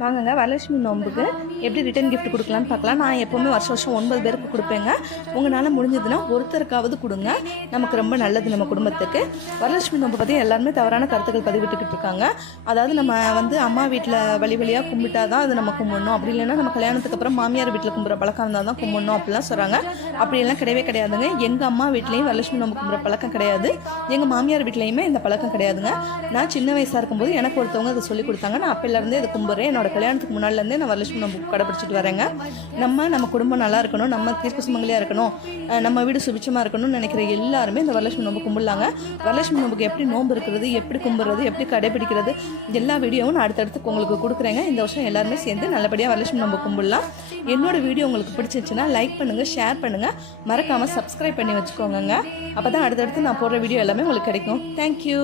வாங்கங்க வரலட்சுமி நோம்புக்கு எப்படி return gift கொடுக்கலான்னு பார்க்கலாம். நான் எப்போவுமே வருஷம் 9 பேருக்கு கொடுப்பேங்க. உங்களால் முடிஞ்சதுன்னா ஒருத்தருக்காவது கொடுங்க, நமக்கு ரொம்ப நல்லது நம்ம குடும்பத்துக்கு. வரலட்சுமி நோம்பு பற்றி எல்லாருமே தவறான கருத்துக்கள் பதிவிட்டுக்கிட்டு இருக்காங்க. அதாவது நம்ம அம்மா வீட்டில் வழியாக கும்பிட்டா தான் அது நம்ம கும்பிடணும், அப்படி இல்லைன்னா நம்ம கல்யாணத்துக்கு அப்புறம் மாமியார் வீட்டில் கும்பிட்ற பழக்கம் இருந்தால் தான் கும்பிடணும் அப்படிலாம் சொல்கிறாங்க. அப்படியெல்லாம் கிடையவே கிடையாதுங்க. எங்கள் அம்மா வீட்லேயும் வரலட்சுமி நோம்பு கும்பிட்ற பழக்கம் கிடையாது, எங்கள் மாமியார் வீட்லேயுமே இந்த பழக்கம் கிடையாதுங்க. நான் சின்ன வயசாக இருக்கும்போது எனக்கு ஒருத்தவங்க அதை சொல்லி கொடுத்தாங்க. நான் அப்போலேருந்தே இதை கும்பிட்றேன். என்னோட கல்யாணத்துக்கு முன்னாடிலேருந்தே நான் வரலட்சுமி நோம்பு கடைப்பிடிச்சிட்டு வரேங்க. நம்ம குடும்பம் நல்லா இருக்கணும், நம்ம தீர்க்க சுமங்கலியாக இருக்கணும், நம்ம வீடு சுபிச்சமாக இருக்கணும்னு நினைக்கிற எல்லாருமே இந்த வரலட்சுமி நோம்பு கும்பிடலாங்க. வரலட்சுமி நோம்புக்கு எப்படி நோம்பு இருக்கிறது, எப்படி கும்பிட்றது, எப்படி கடைப்பிடிக்கிறது, எல்லா வீடியோவும் நான் அடுத்தடுத்து உங்களுக்கு கொடுக்குறேங்க. இந்த வருஷம் எல்லாருமே சேர்ந்து நல்லபடியாக வரலட்சுமி நோம்பு கும்பிடலாம். என்னோட வீடியோ உங்களுக்கு பிடிச்சிருச்சுன்னா லைக் பண்ணுங்கள், ஷேர் பண்ணுங்கள், மறக்காமல் சப்ஸ்கிரைப் பண்ணி வச்சுக்கோங்க. அப்போ தான் அடுத்தடுத்து நான் போடுற வீடியோ எல்லாமே உங்களுக்கு கிடைக்கும். தேங்க்யூ.